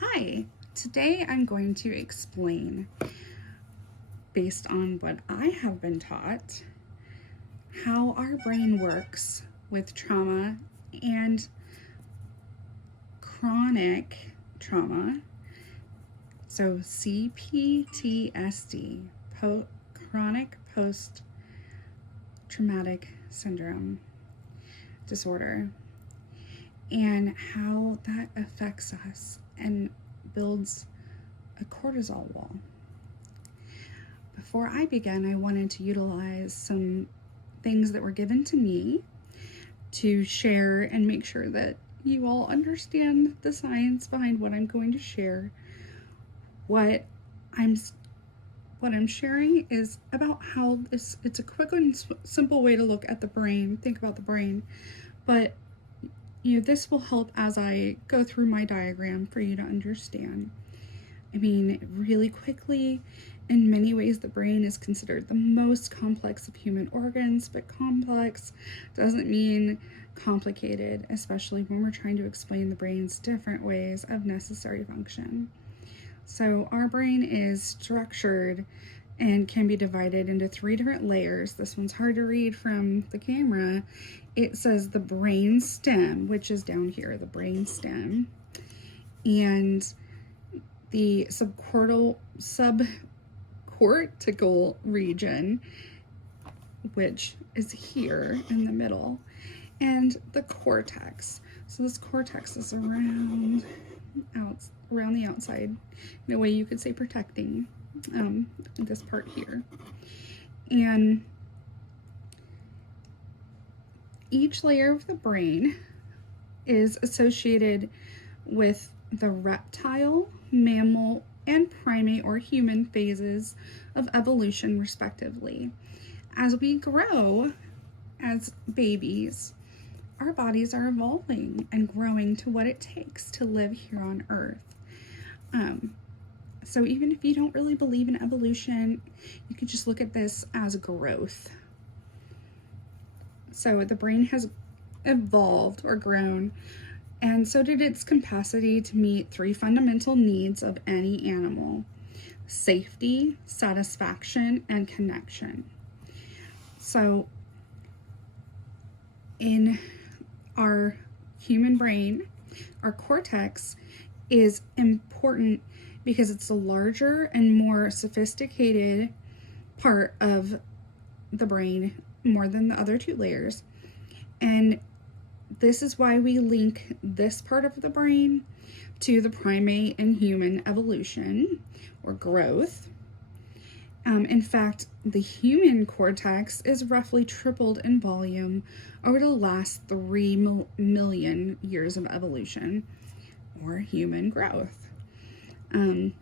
Hi, today I'm going to explain, based on what I have been taught, how our brain works with trauma and chronic trauma. So CPTSD, chronic post-traumatic syndrome disorder, and how that affects us and builds a cortisol wall. Before I begin, I wanted to utilize some things that were given to me to share and make sure that you all understand the science behind what I'm going to share. What I'm sharing is about how it's a quick and simple way to look at the brain, think about the brain, but this will help as I go through my diagram for you to understand. I mean, really quickly, in many ways, the brain is considered the most complex of human organs, but complex doesn't mean complicated, especially when we're trying to explain the brain's different ways of necessary function. So our brain is structured and can be divided into 3 different layers. This one's hard to read from the camera. It says the brain stem, which is down here, the brain stem, and the subcortical region, which is here in the middle, and the cortex. So this cortex is around the outside, in a way you could say protecting this part here. And each layer of the brain is associated with the reptile, mammal, and primate or human phases of evolution, respectively. As we grow as babies, our bodies are evolving and growing to what it takes to live here on Earth. So even if you don't really believe in evolution, you can just look at this as growth. So the brain has evolved or grown, and so did its capacity to meet 3 fundamental needs of any animal: safety, satisfaction, and connection. So in our human brain, our cortex is important because it's the larger and more sophisticated part of the brain, more than the other 2 layers. And this is why we link this part of the brain to the primate and human evolution or growth. In fact, the human cortex is roughly tripled in volume over the last 3 million years of evolution or human growth. And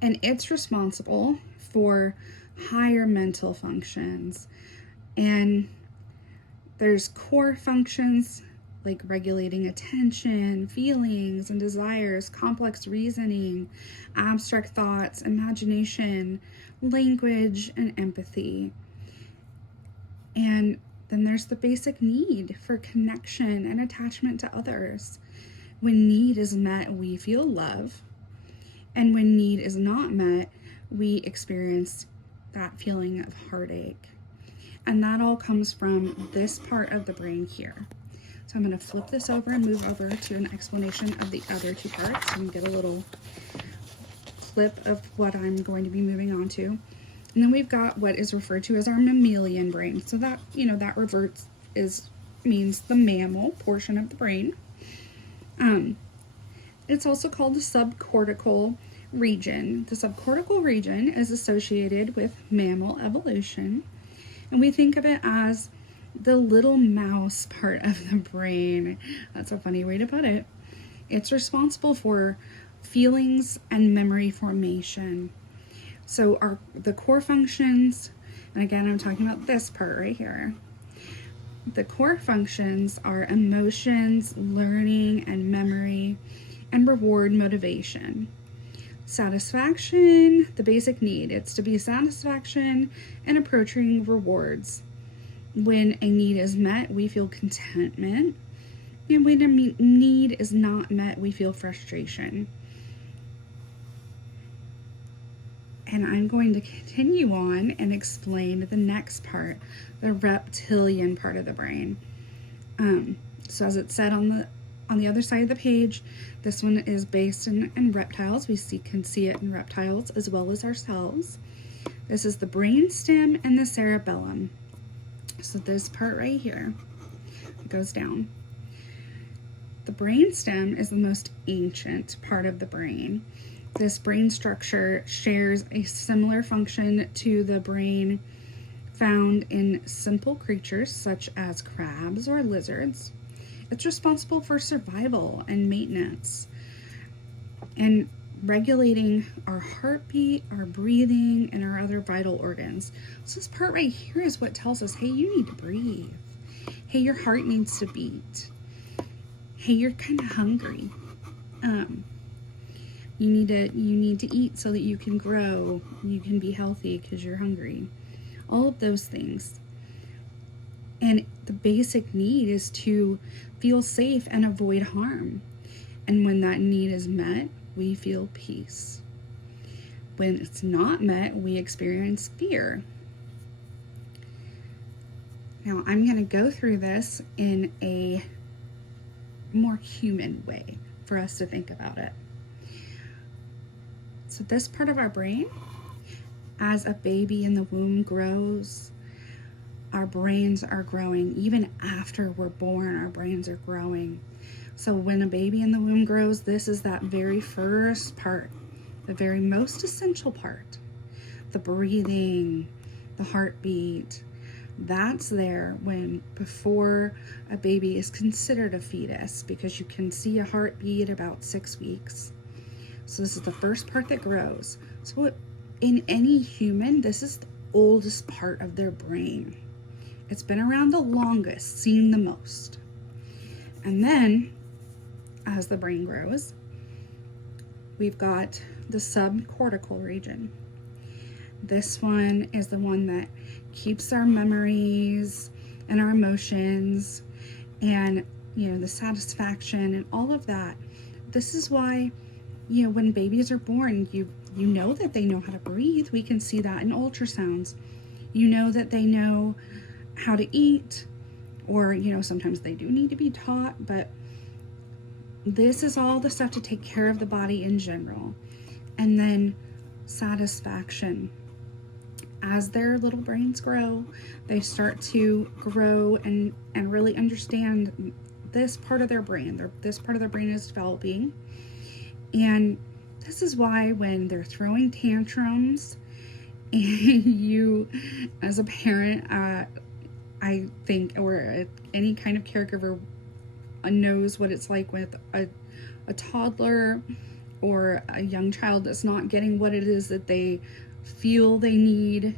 it's responsible for higher mental functions, and there's core functions like regulating attention, feelings and desires, complex reasoning, abstract thoughts, imagination, language, and empathy. And then there's the basic need for connection and attachment to others. When need is met, we feel love. And when need is not met, we experience that feeling of heartache. And that all comes from this part of the brain here. So I'm going to flip this over and move over to an explanation of the other 2 parts and get a little clip of what I'm going to be moving on to. And then we've got what is referred to as our mammalian brain. So that, that means the mammal portion of the brain. It's also called the subcortical region. The subcortical region is associated with mammal evolution, and we think of it as the little mouse part of the brain. That's a funny way to put it. It's responsible for feelings and memory formation. So the core functions, and again, I'm talking about this part right here. The core functions are emotions, learning and memory, and reward motivation. Satisfaction, the basic need. It's to be satisfaction and approaching rewards. When a need is met, we feel contentment And when a need is not met, we feel frustration. And I'm going to continue on and explain the next part, the reptilian part of the brain. So as it said on the other side of the page, this one is based in reptiles. We can see it in reptiles as well as ourselves. This is the brain stem and the cerebellum. So this part right here goes down. The brain stem is the most ancient part of the brain. This brain structure shares a similar function to the brain found in simple creatures such as crabs or lizards. It's responsible for survival and maintenance and regulating our heartbeat, our breathing, and our other vital organs. So this part right here is what tells us, hey, you need to breathe. Hey, your heart needs to beat. Hey, you're kind of hungry. You need to eat so that you can grow. You can be healthy because you're hungry. All of those things. And the basic need is to feel safe and avoid harm. And when that need is met, we feel peace. When it's not met, we experience fear. Now, I'm going to go through this in a more human way for us to think about it. So this part of our brain, as a baby in the womb grows, our brains are growing. Even after we're born, our brains are growing. So when a baby in the womb grows, this is that very first part, the very most essential part. The breathing, the heartbeat, that's there before a baby is considered a fetus, because you can see a heartbeat about 6 weeks. So this is the first part that grows. So in any human, this is the oldest part of their brain. It's been around the longest, seen the most. And then, as the brain grows, we've got the subcortical region. This one is the one that keeps our memories and our emotions and, the satisfaction and all of that. This is why, when babies are born, you know that they know how to breathe. We can see that in ultrasounds. You know that they know how to eat, or, sometimes they do need to be taught, but this is all the stuff to take care of the body in general. And then satisfaction. As their little brains grow, they start to grow and really understand this part of their brain. This part of their brain is developing. And this is why when they're throwing tantrums, and you, as a parent, I think, or any kind of caregiver knows what it's like with a toddler or a young child that's not getting what it is that they feel they need.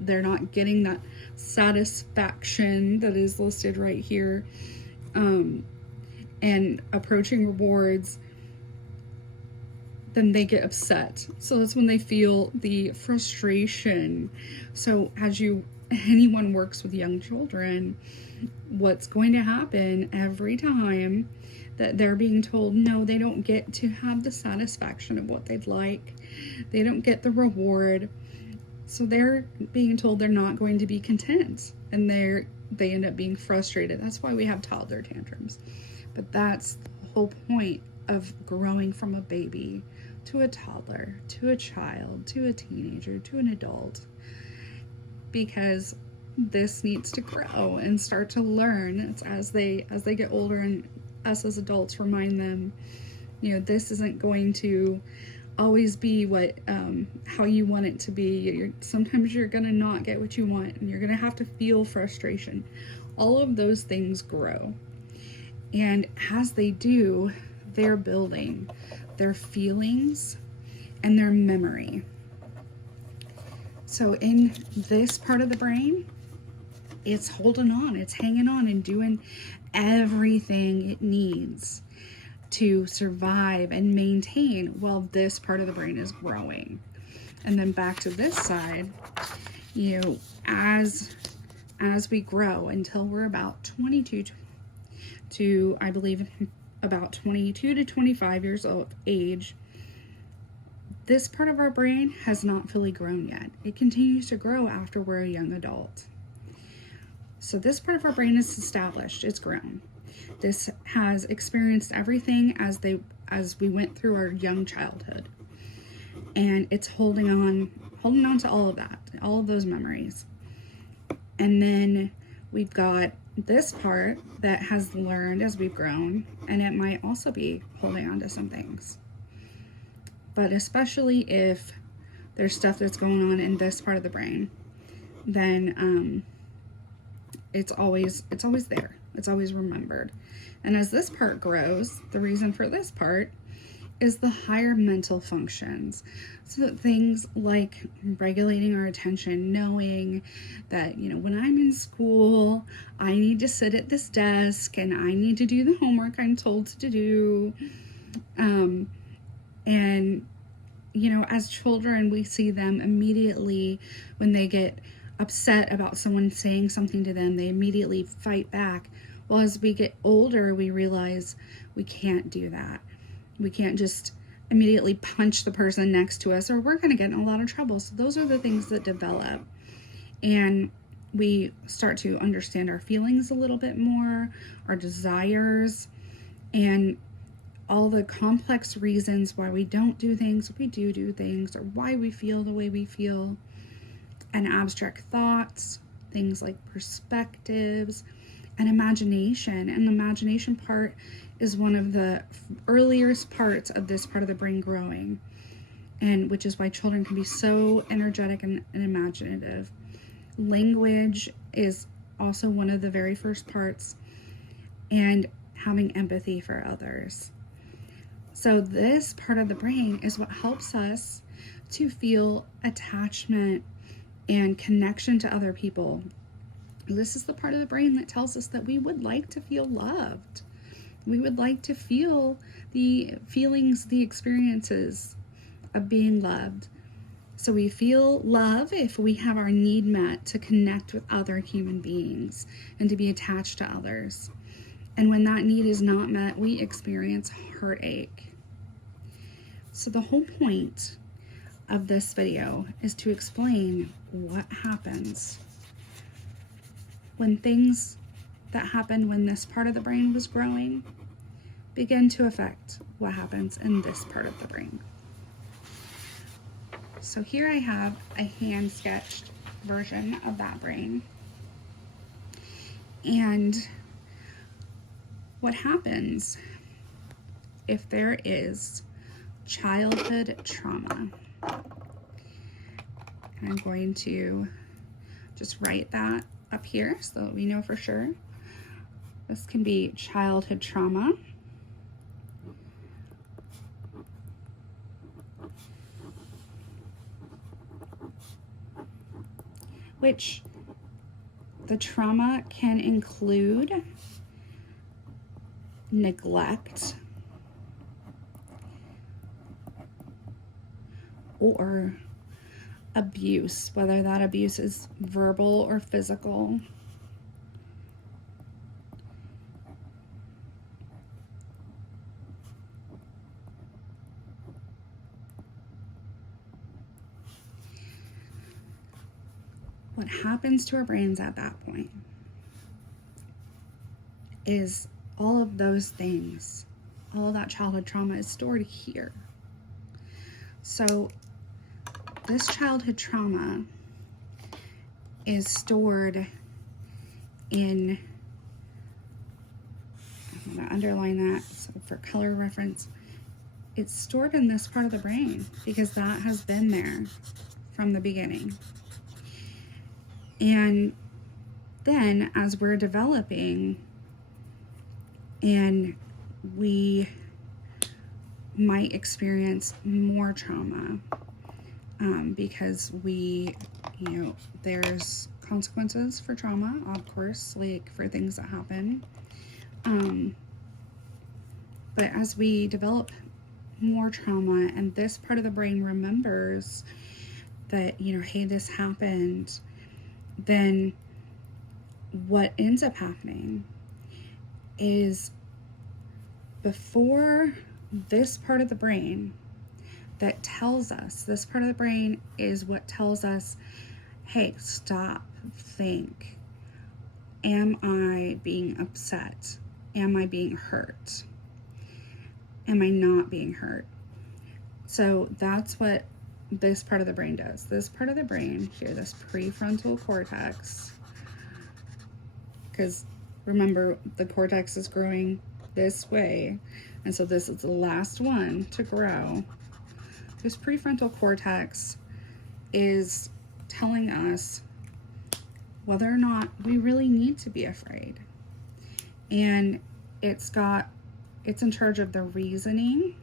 They're not getting that satisfaction that is listed right here, and approaching rewards. Then they get upset. So that's when they feel the frustration. So as anyone works with young children, what's going to happen every time that they're being told no, they don't get to have the satisfaction of what they'd like, they don't get the reward, so they're being told they're not going to be content, and they end up being frustrated. That's why we have toddler tantrums. But that's the whole point of growing from a baby to a toddler, to a child, to a teenager, to an adult, because this needs to grow and start to learn. It's as they get older, and us as adults remind them, this isn't going to always be what how you want it to be. Sometimes you're gonna not get what you want, and you're gonna have to feel frustration. All of those things grow, and as they do, they're building their feelings and their memory. So in this part of the brain, it's holding on, it's hanging on and doing everything it needs to survive and maintain while this part of the brain is growing. And then back to this side, as we grow until we're about 22 to, I believe, about 22 to 25 years of age, this part of our brain has not fully grown yet. It continues to grow after we're a young adult. So this part of our brain is established, it's grown. This has experienced everything as we went through our young childhood. And it's holding on to all of that, all of those memories. And then we've got this part that has learned as we've grown, and it might also be holding on to some things. But especially if there's stuff that's going on in this part of the brain, then it's always there. It's always remembered. And as this part grows, the reason for this part is the higher mental functions. So things like regulating our attention, knowing that, when I'm in school, I need to sit at this desk and I need to do the homework I'm told to do. And, as children, we see them immediately when they get upset about someone saying something to them, they immediately fight back. Well, as we get older, we realize we can't do that. We can't just immediately punch the person next to us, or we're going to get in a lot of trouble. So those are the things that develop. And we start to understand our feelings a little bit more, our desires, and all the complex reasons why we don't do things, we do things, or why we feel the way we feel, and abstract thoughts, things like perspectives, and imagination. And the imagination part is one of the earliest parts of this part of the brain growing, and which is why children can be so energetic and imaginative. Language is also one of the very first parts, and having empathy for others. So this part of the brain is what helps us to feel attachment and connection to other people. This is the part of the brain that tells us that we would like to feel loved. We would like to feel the feelings, the experiences of being loved. So we feel love if we have our need met to connect with other human beings and to be attached to others. And when that need is not met, we experience heartache. So the whole point of this video is to explain what happens when things that happened when this part of the brain was growing begin to affect what happens in this part of the brain. So here I have a hand sketched version of that brain. And what happens if there is childhood trauma? And I'm going to just write that up here so that we know for sure. This can be childhood trauma. Which the trauma can include neglect or abuse, whether that abuse is verbal or physical. What happens to our brains at that point is all of those things, all of that childhood trauma is stored here. So this childhood trauma is stored in, I'm going to underline that so for color reference, it's stored in this part of the brain because that has been there from the beginning. And then as we're developing and we might experience more trauma because there's consequences for trauma, of course, like for things that happen. But as we develop more trauma and this part of the brain remembers that, hey, this happened, then what ends up happening is before this part of the brain that tells us, this part of the brain is what tells us, hey, stop, think. Am I being upset? Am I being hurt? Am I not being hurt? So that's what this part of the brain does. This part of the brain here, this prefrontal cortex, because remember, the cortex is growing this way, and so this is the last one to grow. This prefrontal cortex is telling us whether or not we really need to be afraid. And it's in charge of the reasoning,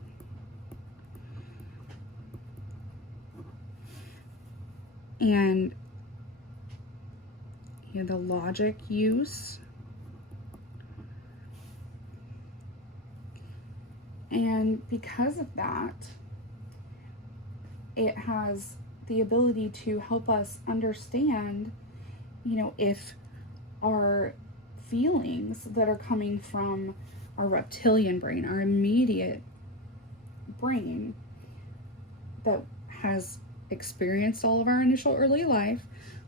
and the logic use, and because of that, it has the ability to help us understand, if our feelings that are coming from our reptilian brain, our immediate brain that has experienced all of our initial early life,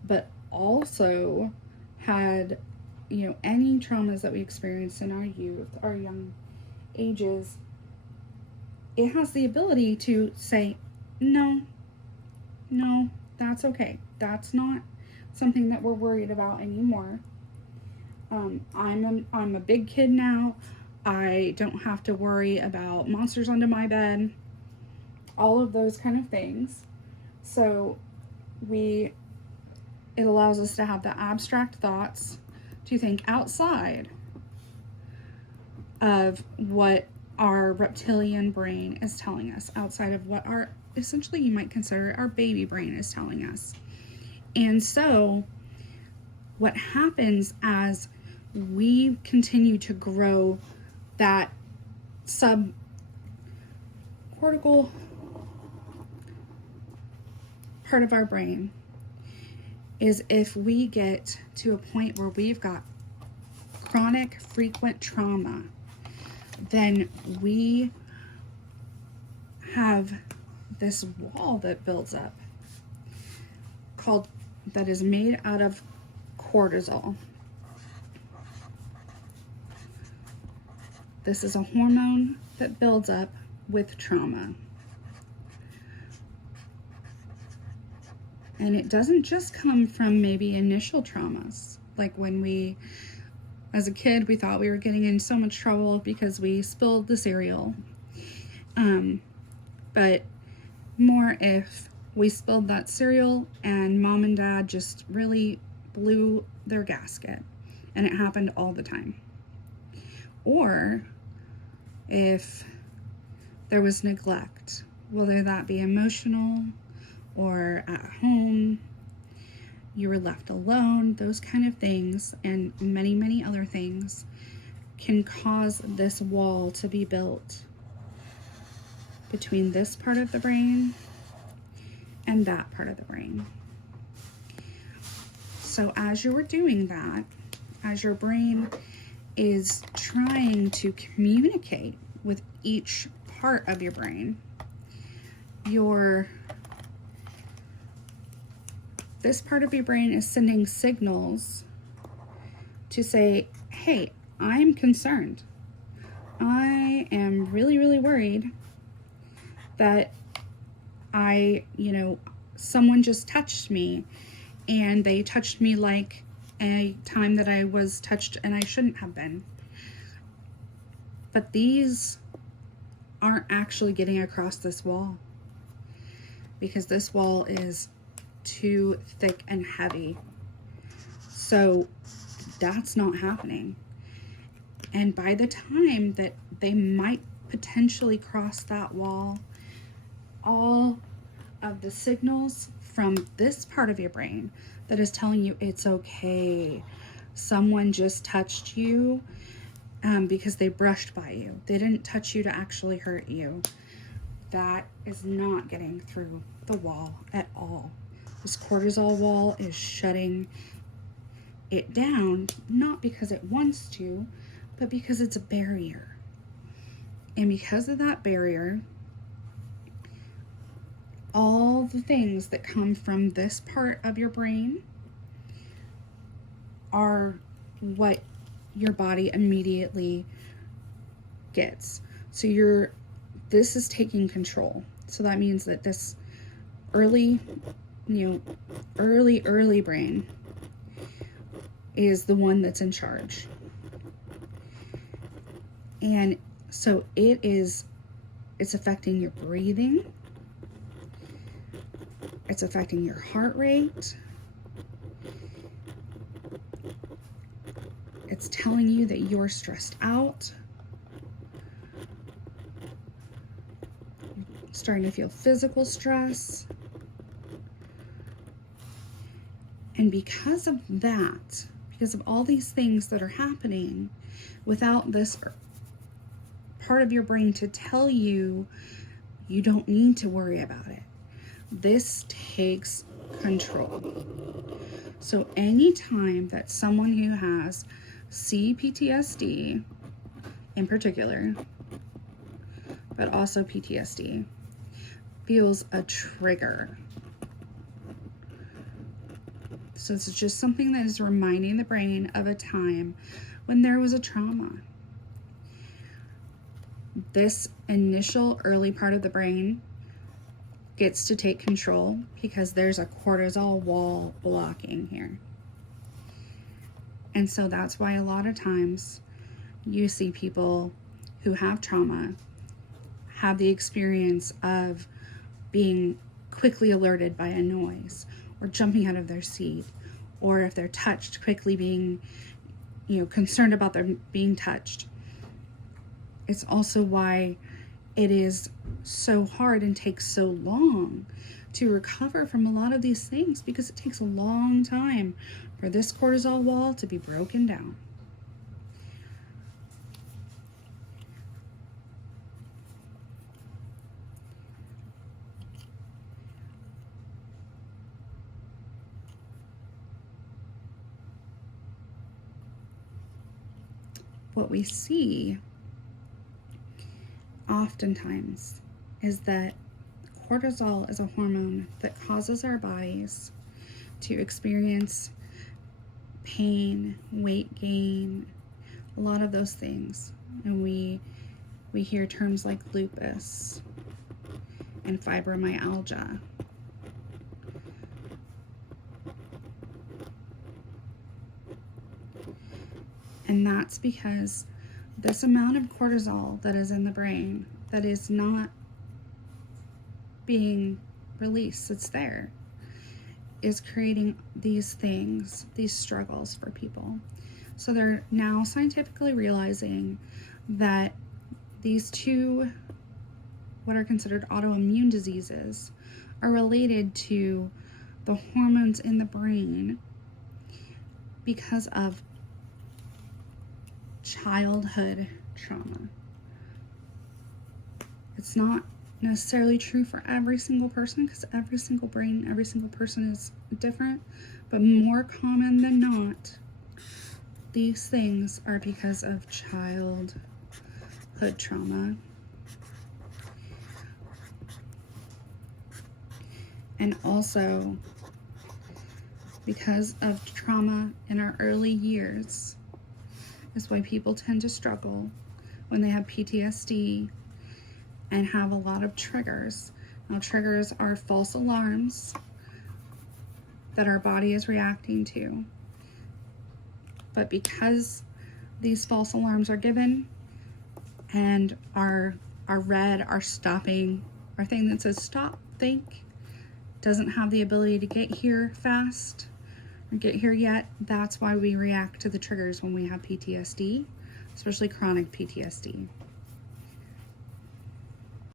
but also had, any traumas that we experienced in our youth, our young ages, it has the ability to say, no, that's okay. That's not something that we're worried about anymore. I'm a big kid now. I don't have to worry about monsters under my bed. All of those kind of things. So it allows us to have the abstract thoughts, to think outside of what our reptilian brain is telling us, outside of what essentially you might consider our baby brain is telling us. And so what happens as we continue to grow that subcortical part of our brain is, if we get to a point where we've got chronic frequent trauma, then we have this wall that builds up that is made out of cortisol. This is a hormone that builds up with trauma. And it doesn't just come from maybe initial traumas, like when as a kid, we thought we were getting in so much trouble because we spilled the cereal. But more if we spilled that cereal and mom and dad just really blew their gasket, and it happened all the time. Or if there was neglect, whether that be emotional or at home, you were left alone, those kind of things, and many, many other things can cause this wall to be built between this part of the brain and that part of the brain. So as you're doing that, as your brain is trying to communicate with each part of your brain, this part of your brain is sending signals to say, hey, I'm concerned. I am really, really worried that someone just touched me, and they touched me like a time that I was touched and I shouldn't have been. But these aren't actually getting across this wall, because this wall is too thick and heavy. So that's not happening. And by the time that they might potentially cross that wall, all of the signals from this part of your brain that is telling you it's okay, someone just touched you because they brushed by you, they didn't touch you to actually hurt you, that is not getting through the wall at all. This cortisol wall is shutting it down, not because it wants to, but because it's a barrier. And because of that barrier, all the things that come from this part of your brain are what your body immediately gets. So this is taking control. So that means that this early brain is the one that's in charge. And so it's affecting your breathing. It's affecting your heart rate. It's telling you that you're stressed out. Starting to feel physical stress. And because of that, because of all these things that are happening, without this part of your brain to tell you, you don't need to worry about it. This takes control. So anytime that someone who has CPTSD in particular, but also PTSD, feels a trigger. So it's just something that is reminding the brain of a time when there was a trauma. This initial early part of the brain gets to take control because there's a cortisol wall blocking here. And so that's why a lot of times you see people who have trauma have the experience of being quickly alerted by a noise, or jumping out of their seat, or if they're touched, quickly being, concerned about them being touched. It's also why it is so hard and takes so long to recover from a lot of these things, because it takes a long time for this cortisol wall to be broken down. What we see oftentimes is that cortisol is a hormone that causes our bodies to experience pain, weight gain, a lot of those things. And we hear terms like lupus and fibromyalgia. And that's because this amount of cortisol that is in the brain that is not being released, it's there, is creating these things, these struggles for people. So they're now scientifically realizing that these two, what are considered autoimmune diseases, are related to the hormones in the brain because of childhood trauma. It's not necessarily true for every single person, because every single brain, every single person is different, but more common than not, these things are because of childhood trauma. And also because of trauma in our early years is why people tend to struggle when they have PTSD and have a lot of triggers. Now, triggers are false alarms that our body is reacting to. But because these false alarms are given and our red, our stopping, our thing that says stop, think, doesn't have the ability to get here fast or get here yet, that's why we react to the triggers when we have PTSD, especially chronic PTSD.